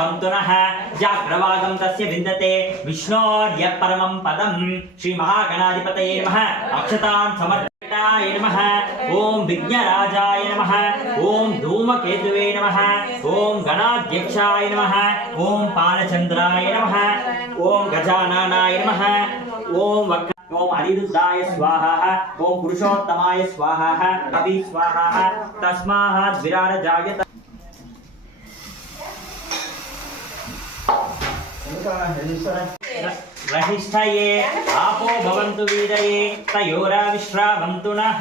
भवन्तु नः जाग्रवागं तस्य विन्दते विष्णोर्य परमं पदं श्रीमहागणाधिपतये नमः अक्षतान् समर्पयाय नमः ओम विघ्नराजाय नमः ओम धूमकेतुवे नमः ओम गणाध्यक्षाय नमः ओम पालचंद्राय नमः ओम गजाननाय नमः ओम ओम अनिरुद्धाय स्वाहा ओम पुरुषोत्तमाय स्वाहा अभि स्वाहा तस्मात् विराजजायत रहिष्ठये आपो भवन्तु वीरये तयोरा विश्रावन्तु नः।